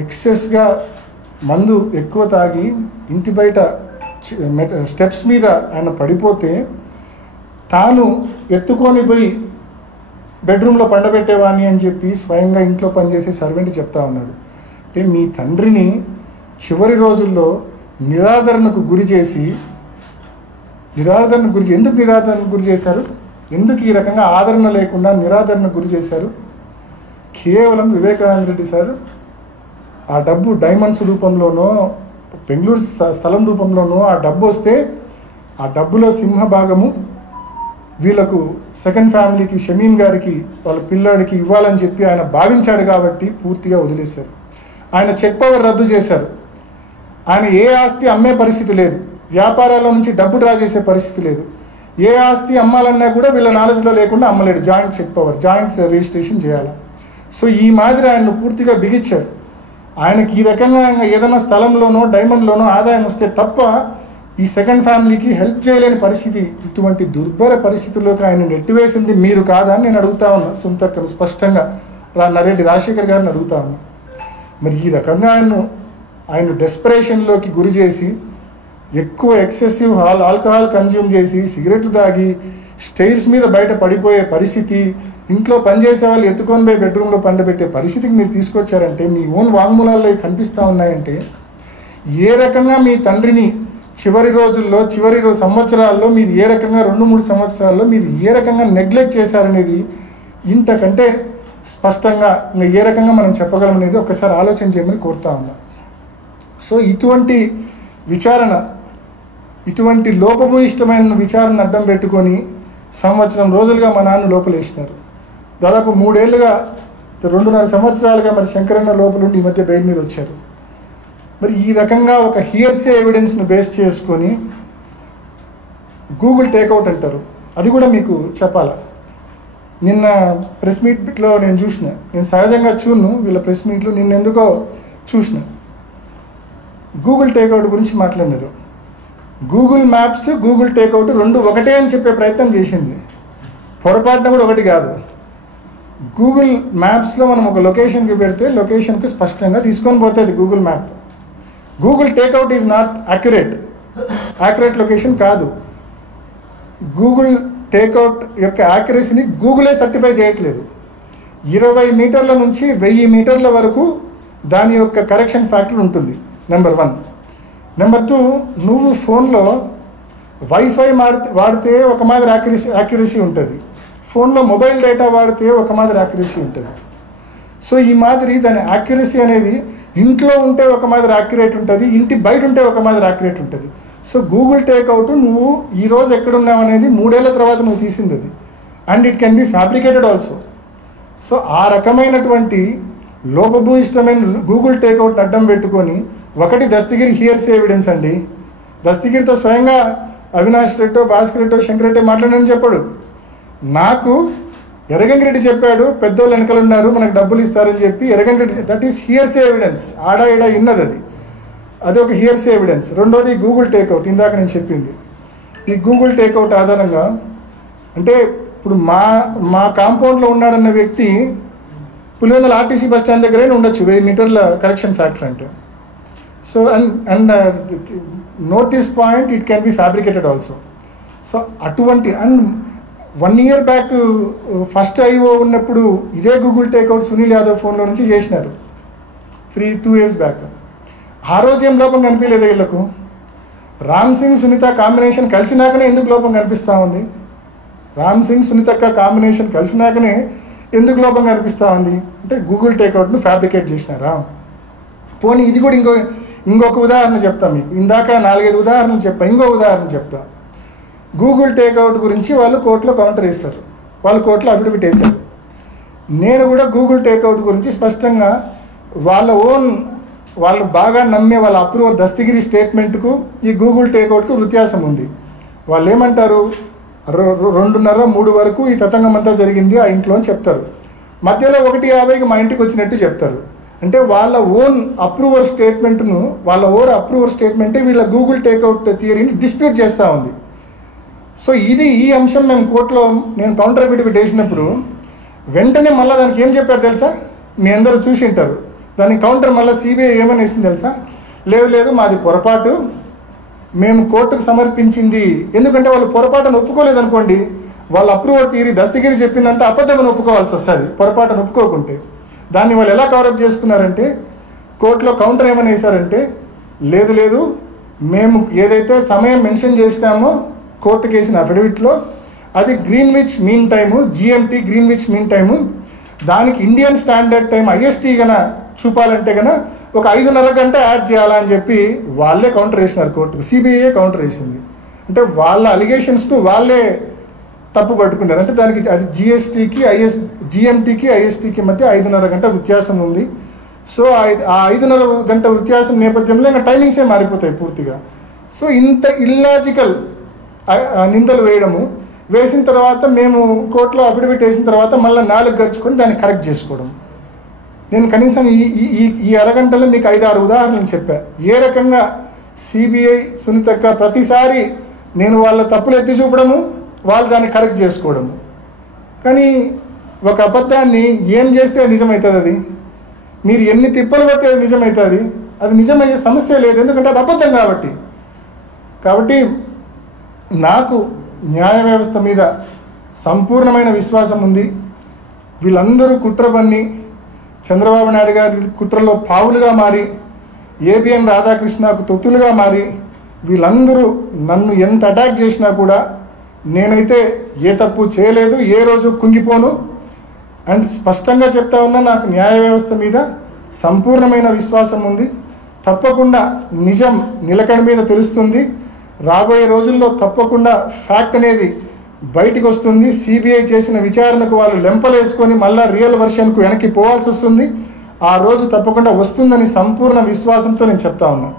ఎక్సెస్గా మందు ఎక్కువ తాగి ఇంటి బయట స్టెప్స్ మీద ఆయన పడిపోతే తాను ఎత్తుకొని పోయి బెడ్రూమ్లో పండబెట్టేవాడిని అని చెప్పి స్వయంగా ఇంట్లో పనిచేసే సర్వెంట్ చెప్తా ఉన్నాడు. అంటే మీ తండ్రిని చివరి రోజుల్లో నిరాదరణకు గురి చేసి ఎందుకు నిరాదరణకు గురి చేశారు? ఎందుకు ఈ రకంగా ఆదరణ లేకుండా నిరాదరణకు గురి చేశారు? కేవలం వివేకానంద రెడ్డి సార్ ఆ డబ్బు డైమండ్స్ రూపంలోనో బెంగళూరు స్థలం రూపంలోనో ఆ డబ్బు వస్తే ఆ డబ్బులో సింహభాగము వీళ్ళకు సెకండ్ ఫ్యామిలీకి షమీన్ గారికి వాళ్ళ పిల్లాడికి ఇవ్వాలని చెప్పి ఆయన భావించాడు కాబట్టి పూర్తిగా వదిలేశారు. ఆయన చెక్ పవర్ రద్దు చేశారు. ఆయన ఏ ఆస్తి అమ్మే పరిస్థితి లేదు, వ్యాపారాల నుంచి డబ్బు డ్రా చేసే పరిస్థితి లేదు. ఏ ఆస్తి అమ్మాలన్నా కూడా వీళ్ళ నాలెడ్జ్లో లేకుండా అమ్మలేడు. Joint check power, joint registration చేయాలి. సో ఈ మాదిరి ఆయన్ను పూర్తిగా బిగించారు. ఆయనకి ఈ రకంగా ఏదైనా స్థలంలోనో డైమండ్లోనో ఆదాయం వస్తే తప్ప ఈ సెకండ్ ఫ్యామిలీకి హెల్ప్ చేయలేని పరిస్థితి. ఇటువంటి దుర్భర పరిస్థితుల్లోకి ఆయన నెట్టివేసింది మీరు కాదా అని నేను అడుగుతా ఉన్నా. సుంతక్కను స్పష్టంగా నరేంద్ర రాజశేఖర్ గారిని అడుగుతా ఉన్నా. మరి ఈ రకంగా ఆయన డెస్పరేషన్లోకి గురి చేసి ఎక్కువ ఎక్సెసివ్ ఆల్కహాల్ కన్జ్యూమ్ చేసి సిగరెట్లు తాగి స్టైర్స్ మీద బయట పడిపోయే పరిస్థితి, ఇంట్లో పనిచేసే వాళ్ళు ఎత్తుకొని పోయి బెడ్రూమ్లో పండబెట్టే పరిస్థితికి మీరు తీసుకొచ్చారంటే, మీ ఓన్ వాంగ్మూలాల్లో కనిపిస్తూ ఉన్నాయంటే, ఏ రకంగా మీ తండ్రిని చివరి రోజుల్లో సంవత్సరాల్లో మీరు ఏ రకంగా 2-3 సంవత్సరాల్లో మీరు ఏ రకంగా నెగ్లెక్ట్ చేశారనేది ఇంతకంటే స్పష్టంగా ఏ రకంగా మనం చెప్పగలం అనేది ఒకసారి ఆలోచన చేయమని కోరుతా ఉన్నాం. సో ఇటువంటి విచారణ, ఇటువంటి లోపభూయిష్టమైన విచారణ అడ్డం పెట్టుకొని సంవత్సరం రోజులుగా మా నాన్న లోపలేసినారు. దాదాపు 3 ఏళ్ళుగా 2.5 సంవత్సరాలుగా మరి శంకరన్న లోపలుండి ఈ మధ్య బెయిల్ మీద వచ్చారు. మరి ఈ రకంగా ఒక హియర్సే ఎవిడెన్స్ను బేస్ చేసుకొని గూగుల్ టేక్అవుట్ అంటారు. అది కూడా మీకు చెప్పాలా. నిన్న ప్రెస్ మీట్లో నేను సహజంగా చూడను వీళ్ళ ప్రెస్ మీట్లు, నిన్నెందుకో చూసిన గూగుల్ టేక్అవుట్ గురించి మాట్లాడినారు. గూగుల్ మ్యాప్స్, గూగుల్ టేక్అవుట్ 2 ఒకటే అని చెప్పే ప్రయత్నం చేసింది. పొరపాటున కూడా ఒకటి కాదు. గూగుల్ మ్యాప్స్లో మనం ఒక లొకేషన్కి పెడితే లొకేషన్కి స్పష్టంగా తీసుకొని పోతుంది Google map. Google takeout is not accurate location కాదు. గూగుల్ టేక్అవుట్ యొక్క యాక్యురసీని గూగులే సర్టిఫై చేయట్లేదు. 20 మీటర్ల నుంచి 1000 మీటర్ల వరకు దాని యొక్క కరెక్షన్ ఫ్యాక్టర్ ఉంటుంది. నెంబర్ 1. నెంబర్ 2, నువ్వు ఫోన్లో వైఫై వాడితే ఒక మాదిరి యాక్యురసీ ఉంటుంది, ఫోన్లో మొబైల్ డేటా వాడితే ఒక మాదిరి యాక్యురసీ ఉంటుంది. సో ఈ మాదిరి దాని యాక్యురసీ అనేది ఇంట్లో ఉంటే ఒక మాదిరి యాక్యురేట్ ఉంటుంది, ఇంటి బయట ఉంటే ఒక మాదిరి యాక్యురేట్ ఉంటుంది. సో గూగుల్ టేక్అవుట్ నువ్వు ఈరోజు ఎక్కడున్నావు అనేది 3 ఏళ్ల తర్వాత నువ్వు తీసింది అది. And it can be fabricated also. So ఆ రకమైనటువంటి లోపభూయిష్టమైన గూగుల్ టేక్అవుట్ అడ్డం పెట్టుకొని ఒకటి దస్తగిరి హియర్స్ ఎవిడెన్స్ అండి. దస్తగిరితో స్వయంగా అవినాష్ రెడ్డో, భాస్కర్ రెడ్డో, శంకర్ రెడ్డి మాట్లాడని చెప్పాడు. నాకు ఎర్రగంగిరెడ్డి చెప్పాడు, పెద్దోళ్ళు వెనకలు ఉన్నారు మనకు డబ్బులు ఇస్తారని చెప్పి. Erra Gangi Reddy, that is hearsay evidence. ఆడా ఈడా ఇన్నది అది ఒక హియర్స్ ఎవిడెన్స్. రెండోది గూగుల్ టేక్అవుట్, ఇందాక నేను చెప్పింది. ఈ గూగుల్ టేక్అవుట్ ఆధారంగా అంటే ఇప్పుడు మా కాంపౌండ్లో ఉన్నాడన్న వ్యక్తి పులివెందుల ఆర్టీసీ బస్ స్టాండ్ దగ్గరే ఉండొచ్చు 1000 మీటర్ల కరెక్షన్ ఫ్యాక్టర్ అంటే. So and note this point, it can be fabricated also. So అటువంటి and 1 year back first IO ఉన్నప్పుడు ఇదే గూగుల్ టేక్అవుట్ సునీల్ యాదవ్ ఫోన్లో నుంచి చేసినారు 2 years బ్యాక్. ఆ రోజు ఏం లోపం కనిపించలేదు వీళ్ళకు. రామ్ సింగ్ సునీత కాంబినేషన్ కలిసినాకనే ఎందుకు లోపం కనిపిస్తూ ఉంది? రామ్ సింగ్ సునీతక్క కాంబినేషన్ కలిసినాకనే ఎందుకు లోపం కనిపిస్తూ ఉంది అంటే గూగుల్ టేక్అవుట్ను ఫ్యాబ్రికేట్ చేసినారా? పోనీ ఇది కూడా ఇంకొక ఉదాహరణ చెప్తా మీకు. ఇందాక 4-5 ఉదాహరణలు చెప్పా, ఇంకో ఉదాహరణ చెప్తా. గూగుల్ టేక్అవుట్ గురించి వాళ్ళు కోర్టులో కౌంటర్ వేస్తారు, వాళ్ళు కోర్టులో అఫిడవిట్ వేశారు. నేను కూడా గూగుల్ టేక్అవుట్ గురించి స్పష్టంగా వాళ్ళు బాగా నమ్మే వాళ్ళ అప్రూవర్ దస్తగిరి స్టేట్మెంట్కు ఈ గూగుల్ టేక్అవుట్కు వ్యత్యాసం ఉంది. వాళ్ళు ఏమంటారు, 2:30-3 వరకు ఈ తతంగం అంతా జరిగింది ఆ ఇంట్లో అని చెప్తారు. మధ్యలో 1:50కి మా ఇంటికి వచ్చినట్టు చెప్తారు. అంటే వాళ్ళ ఓన్ అప్రూవర్ స్టేట్మెంటే వీళ్ళ గూగుల్ టేక్అవుట్ థియరీని డిస్ప్యూట్ చేస్తూ ఉంది. సో ఈ అంశం మేము కోర్టులో నేను కౌంటర్ అఫిడవిట్ వేసినప్పుడు వెంటనే మళ్ళీ దానికి ఏం చెప్పారు తెలుసా? మీ అందరూ చూసి ఉంటారు. దాని కౌంటర్ మళ్ళీ సిబిఐ ఏమని వేసింది తెలుసా? లేదు మాది పొరపాటు, మేము కోర్టుకు సమర్పించింది. ఎందుకంటే వాళ్ళు పొరపాటును ఒప్పుకోలేదు అనుకోండి, వాళ్ళు అప్రూవర్ తీరి దస్తగిరి చెప్పిందంతా అబద్ధమని ఒప్పుకోవాల్సి వస్తుంది పొరపాటును ఒప్పుకోకుంటే. దాన్ని వాళ్ళు ఎలా కవరప్ చేసుకున్నారంటే, కోర్టులో కౌంటర్ ఏమని వేశారంటే, లేదు మేము ఏదైతే సమయం మెన్షన్ చేసినామో కోర్టుకు వేసిన అఫిడవిట్లో అది Greenwich mean time, GMT Greenwich mean time, దానికి ఇండియన్ స్టాండర్డ్ టైం ఐఎస్టీ గన చూపాలంటే గన ఒక 5.5 గంట యాడ్ చేయాలా అని చెప్పి వాళ్ళే కౌంటర్ వేసినారు కోర్టుకు. సిబిఐ కౌంటర్ వేసింది. అంటే వాళ్ళ అలిగేషన్స్ను వాళ్ళే తప్పు పట్టుకున్నారు. అంటే దానికి అది జిఎంటీకి ఐఎస్టీకి మధ్య 5.5 గంట వ్యత్యాసం ఉంది. సో ఆ 5.5 గంట వ్యత్యాసం నేపథ్యంలో ఇంకా టైమింగ్సే మారిపోతాయి పూర్తిగా. సో ఇంత ఇల్లాజికల్ నిందలు వేసిన తర్వాత మేము కోర్టులో అఫిడవిట్ వేసిన తర్వాత మళ్ళీ 4 గడుచుకొని దాన్ని కరెక్ట్ చేసుకోవడం. నేను కనీసం ఈ అరగంటలో మీకు 5-6 ఉదాహరణలు చెప్పా. ఏ రకంగా సిబిఐ సునీతక్క ప్రతిసారి నేను వాళ్ళ తప్పులు ఎత్తి చూపడము, వాళ్ళు దాన్ని కరెక్ట్ చేసుకోవడము. కానీ ఒక అబద్ధాన్ని ఏం చేస్తే నిజమవుతుంది? అది మీరు ఎన్ని తిప్పలు పడితే అది నిజమవుతుంది? అది నిజమయ్యే సమస్య లేదు, ఎందుకంటే అది అబద్ధం కాబట్టి నాకు న్యాయ వ్యవస్థ మీద సంపూర్ణమైన విశ్వాసం ఉంది. వీళ్ళందరూ కుట్ర పన్ని చంద్రబాబు నాయుడు గారి కుట్రలో పావులుగా మారి, ఏబిఎన్ రాధాకృష్ణకు తొత్తులుగా మారి, వీళ్ళందరూ నన్ను ఎంత అటాక్ చేసినా కూడా నేనైతే ఏ తప్పు చేయలేదు, ఏ రోజు కుంగిపోను. అండ్ స్పష్టంగా చెప్తా ఉన్నా, నాకు న్యాయ వ్యవస్థ మీద సంపూర్ణమైన విశ్వాసం ఉంది. తప్పకుండా నిజం నిలకడ మీద తెలుస్తుంది. రాబోయే రోజుల్లో తప్పకుండా ఫ్యాక్ట్ అనేది బయటికి వస్తుంది. సిబిఐ చేసిన విచారణకు వాళ్ళు లెంపలేసుకొని మళ్ళా రియల్ వర్షన్కు వెనక్కి పోవాల్సి వస్తుంది. ఆ రోజు తప్పకుండా వస్తుందని సంపూర్ణ విశ్వాసంతో నేను చెప్తా ఉన్నాను.